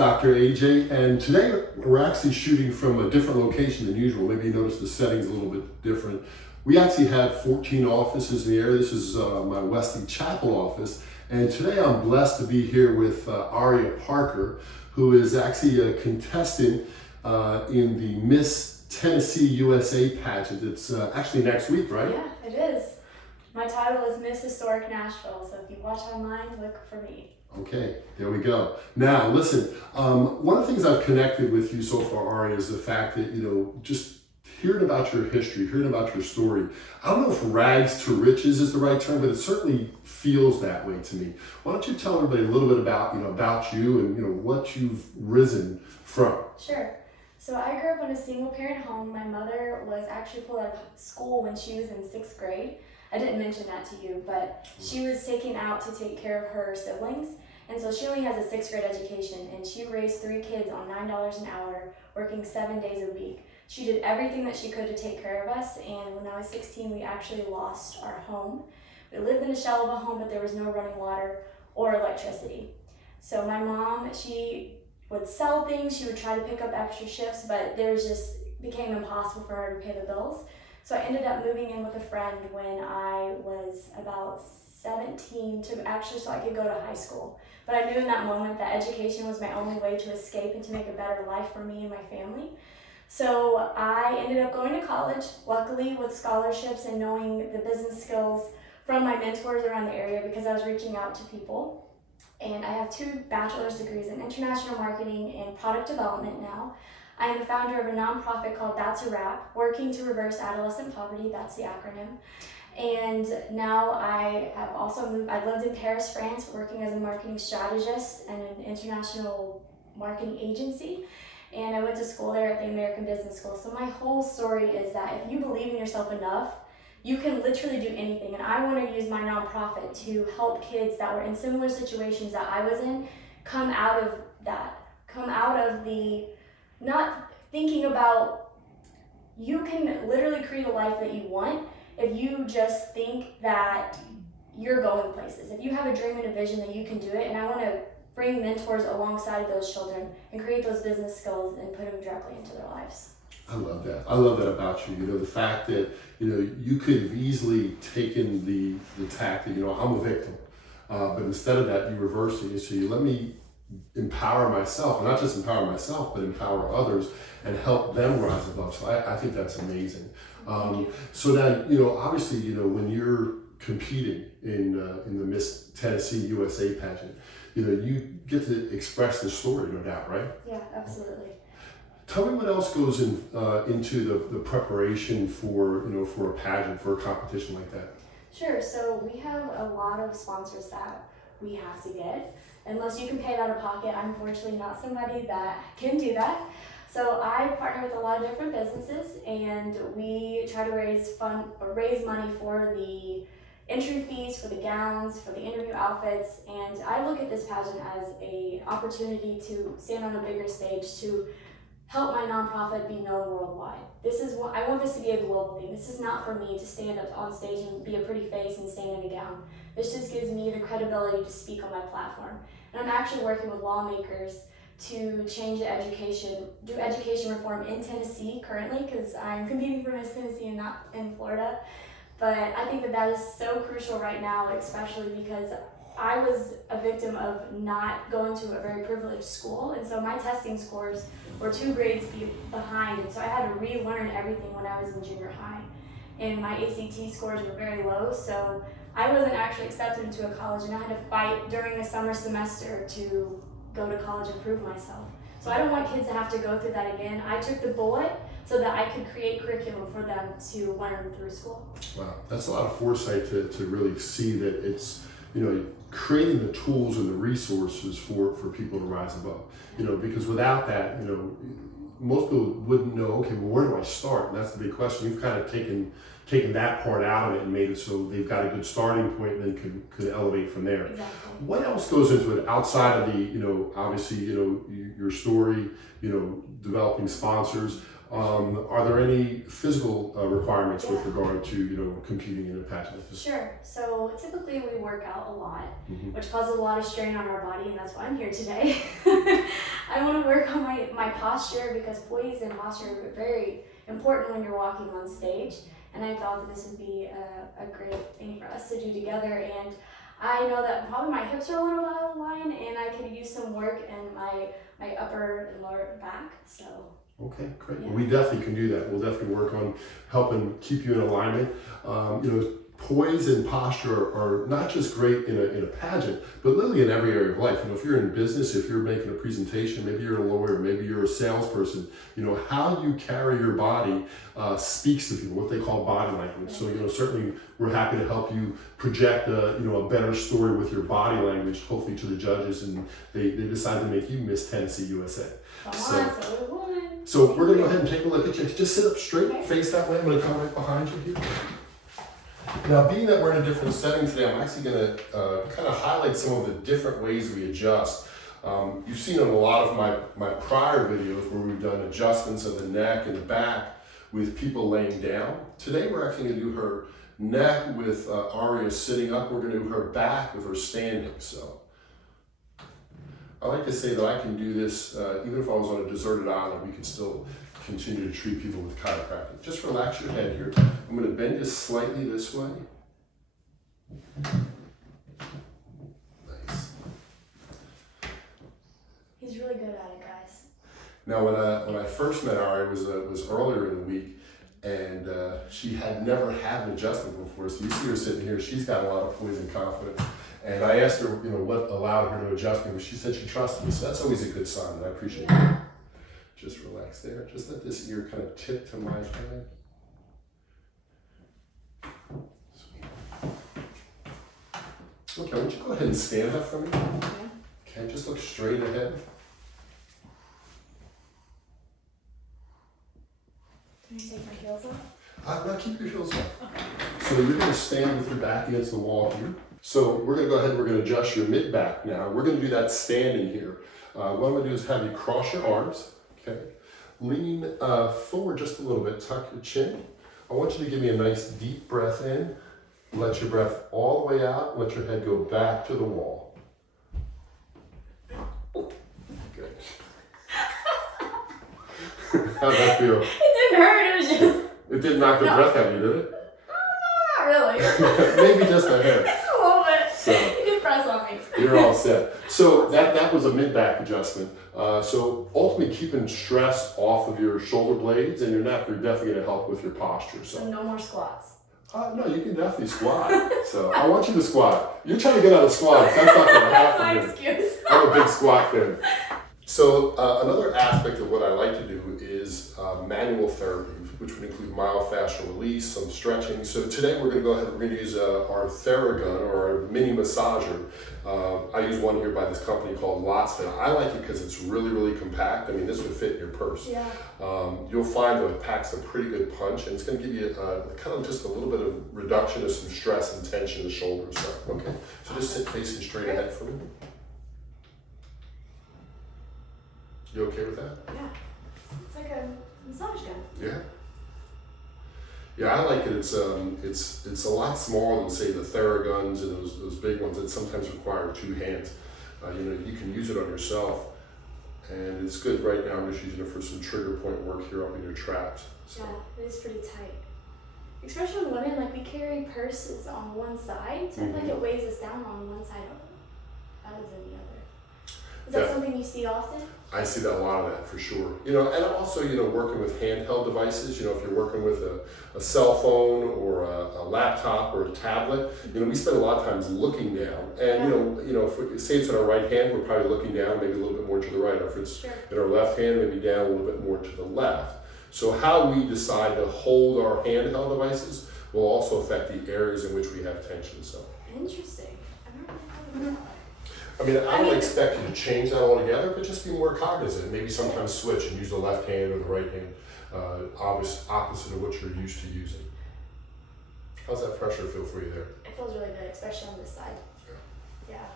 Dr. AJ, and today we're actually shooting from a different location than usual. Maybe you notice the setting's a little bit different. We actually have 14 offices in the area. This is my Wesley Chapel office, and today I'm blessed to be here with Aria Parker, who is actually a contestant in the Miss Tennessee USA Pageant. It's actually next week, right? Yeah, it is. My title is Miss Historic Nashville, so if you watch online, look for me. Okay, there we go. Now, listen, one of the things I've connected with you so far, Arya, is the fact that, just hearing about your history, hearing about your story. I don't know if rags to riches is the right term, but it certainly feels that way to me. Why don't you tell everybody a little bit about, about you and, what you've risen from? Sure. So I grew up in a single parent home. My mother was actually pulled out of school when she was in 6th grade. I didn't mention that to you, but she was taken out to take care of her siblings. And so she only has a 6th grade education, and she raised 3 kids on $9 an hour, working 7 days a week. She did everything that she could to take care of us, and when I was 16, we actually lost our home. We lived in a shell of a home, but there was no running water or electricity. So my mom, she would sell things, she would try to pick up extra shifts, but there's just became impossible for her to pay the bills. So I ended up moving in with a friend when I was about 17 so I could go to high school. But I knew in that moment that education was my only way to escape and to make a better life for me and my family. So I ended up going to college, luckily with scholarships and knowing the business skills from my mentors around the area because I was reaching out to people. And I have 2 bachelor's degrees in international marketing and product development now. I am the founder of a nonprofit called That's a Wrap, working to reverse adolescent poverty, that's the acronym. And now I have also moved, I lived in Paris, France, working as a marketing strategist and an international marketing agency. And I went to school there at the American Business School. So my whole story is that if you believe in yourself enough, you can literally do anything. And I want to use my nonprofit to help kids that were in similar situations that I was in come out of that, come out of the not thinking about, you can literally create a life that you want if you just think that you're going places. If you have a dream and a vision that you can do it, and I want to bring mentors alongside those children and create those business skills and put them directly into their lives. I love that. I love that about you. The fact that, you could have easily taken the tack that, I'm a victim. But instead of that, you reversed it. So you let me empower myself, and not just empower myself, but empower others and help them rise above. So I think that's amazing. So now, obviously, when you're competing in the Miss Tennessee USA Pageant, you get to express the story, no doubt, right? Yeah, absolutely. Tell me what else goes into the preparation for a pageant, for a competition like that. Sure. So we have a lot of sponsors that we have to get. Unless you can pay it out of pocket, I'm unfortunately not somebody that can do that. So I partner with a lot of different businesses, and we try to raise money for the entry fees, for the gowns, for the interview outfits, and I look at this pageant as an opportunity to stand on a bigger stage to help my nonprofit be known worldwide. I want this to be a global thing. This is not for me to stand up on stage and be a pretty face and stand in a gown. This just gives me the credibility to speak on my platform. And I'm actually working with lawmakers to change do education reform in Tennessee currently, because I'm competing for Miss Tennessee and not in Florida. But I think that is so crucial right now, especially because I was a victim of not going to a very privileged school, and so my testing scores were 2 grades behind, and so I had to relearn everything when I was in junior high. And my ACT scores were very low, so I wasn't actually accepted into a college, and I had to fight during a summer semester to go to college and prove myself. So I don't want kids to have to go through that again. I took the bullet so that I could create curriculum for them to learn through school. Wow, that's a lot of foresight to really see that it's, creating the tools and the resources for people to rise above. Because without that, most people wouldn't know, okay, well, where do I start? And that's the big question. You've kind of taken that part out of it and made it so they've got a good starting point and then could elevate from there. Exactly. What else goes into it outside of the, obviously, your story, developing sponsors? Are there any physical requirements with regard to competing in a pageant like this? Sure. So typically we work out a lot, Mm-hmm. which causes a lot of strain on our body, and that's why I'm here today. I want to work on my posture, because poise and posture are very important when you're walking on stage. And I thought that this would be a great thing for us to do together. And I know that probably my hips are a little out of line, and I could use some work in my upper and lower back. So. Okay, great. Yeah. Well, we definitely can do that. We'll definitely work on helping keep you in alignment. Poise and posture are not just great in a pageant, but literally in every area of life. If you're in business, if you're making a presentation, maybe you're a lawyer, maybe you're a salesperson, how you carry your body speaks to people, what they call body language. So, certainly we're happy to help you project a better story with your body language, hopefully to the judges, and they decide to make you Miss Tennessee USA. Come on, so we won. So we're going to go ahead and take a look at you. Just sit up straight, Okay. face that way. I'm going to come right behind you here. Now, being that we're in a different setting today, I'm actually going to kind of highlight some of the different ways we adjust. You've seen in a lot of my prior videos where we've done adjustments of the neck and the back with people laying down. Today, we're actually going to do her neck with Aria sitting up. We're going to do her back with her standing. So I like to say that I can do this even if I was on a deserted island. We can still continue to treat people with chiropractic. Just relax your head here. I'm going to bend you slightly this way. Nice. He's really good at it, guys. Now, when I first met Aria, it was earlier in the week, and she had never had an adjustment before. So you see her sitting here. She's got a lot of poise and confidence. And I asked her, what allowed her to adjust me, but she said she trusted me. So that's always a good sign, and I appreciate that. Just relax there. Just let this ear kind of tip to my side. Sweet. Okay, why don't you go ahead and stand up for me? Okay, just look straight ahead. Can I take my heels off? Now keep your heels up. Okay. So you're going to stand with your back against the wall here. So we're going to go ahead and we're going to adjust your mid-back now. We're going to do that standing here. What I'm going to do is have you cross your arms. Okay. Lean forward just a little bit. Tuck your chin. I want you to give me a nice deep breath in. Let your breath all the way out. Let your head go back to the wall. Good. How'd that feel? It didn't hurt. It was just. It didn't knock the breath out of you, did it? Not really. Maybe just a hair. Just a little bit. So, you did press on me. You're all set. So that was a mid-back adjustment. So ultimately keeping stress off of your shoulder blades and your neck are definitely going to help with your posture. So no more squats. No, you can definitely squat. So I want you to squat. You're trying to get out of squats. That's not going to happen. That's my excuse. I'm a big squat fan. So another aspect of what I like to do is manual therapy, which would include myofascial release, some stretching. So today we're going to go ahead and we're going to use our Theragun or our mini massager. I use one here by this company called Lotsville. I like it because it's really, really compact. I mean, this would fit in your purse. Yeah. You'll find that it packs a pretty good punch, and it's going to give you kind of just a little bit of reduction of some stress and tension in the shoulders. So, okay, so just sit facing straight ahead for me. You okay with that? Yeah. It's like a massage gun. Yeah. Yeah, I like it. It's a lot smaller than say the Theraguns and those big ones that sometimes require two hands. You can use it on yourself, and it's good right now. I'm just using it for some trigger point work here up in your traps. So. Yeah, it is pretty tight. Especially with women, like we carry purses on one side, so I feel like it weighs us down on one side other than the other. Is that something you see often? I see that a lot of that for sure. And I'm also, working with handheld devices. If you're working with a cell phone or a laptop or a tablet, we spend a lot of times looking down. And, if say it's in our right hand, we're probably looking down maybe a little bit more to the right. Or if it's in our left hand, maybe down a little bit more to the left. So how we decide to hold our handheld devices will also affect the areas in which we have tension. So interesting. I've never really thought about that. I don't expect you to change that altogether, but just be more cognizant. Maybe sometimes switch and use the left hand or the right hand, opposite of what you're used to using. How's that pressure feel for you there? It feels really good, especially on this side. Yeah.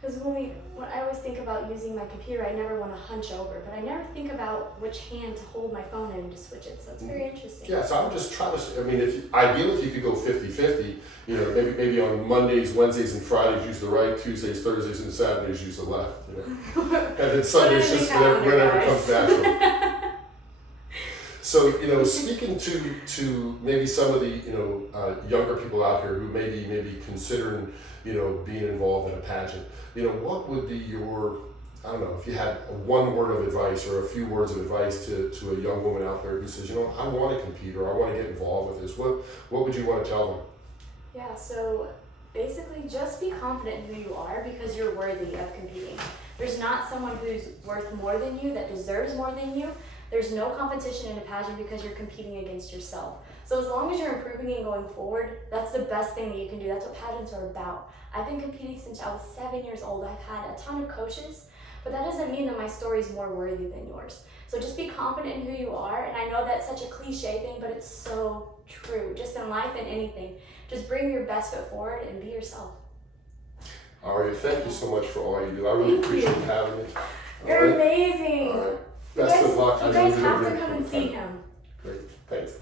Because when I always think about using my computer, I never want to hunch over, but I never think about which hand to hold my phone in to switch it. So it's very interesting. Yeah, so I would just try to, I mean, ideally if you could go 50-50, you know, maybe on Mondays, Wednesdays, and Fridays use the right, Tuesdays, Thursdays, and Saturdays use the left, you know. And then Sundays just whenever comes natural. So, you know, speaking to maybe some of the, you know, younger people out here who maybe considering, you know, being involved in a pageant, you know, what would be your, I don't know, if you had one word of advice or a few words of advice to a young woman out there who says, you know, I want to compete or I want to get involved with this, what would you want to tell them? Yeah, so basically just be confident in who you are because you're worthy of competing. There's not someone who's worth more than you, that deserves more than you. There's no competition in a pageant because you're competing against yourself. So as long as you're improving and going forward, that's the best thing that you can do. That's what pageants are about. I've been competing since I was 7 years old. I've had a ton of coaches, but that doesn't mean that my story is more worthy than yours. So just be confident in who you are. And I know that's such a cliche thing, but it's so true. Just in life and anything. Just bring your best foot forward and be yourself. Aria, thank you so much for all you do. I really appreciate having me. You're amazing. All right. Best of luck. You guys have to come and see him. Great. Thanks.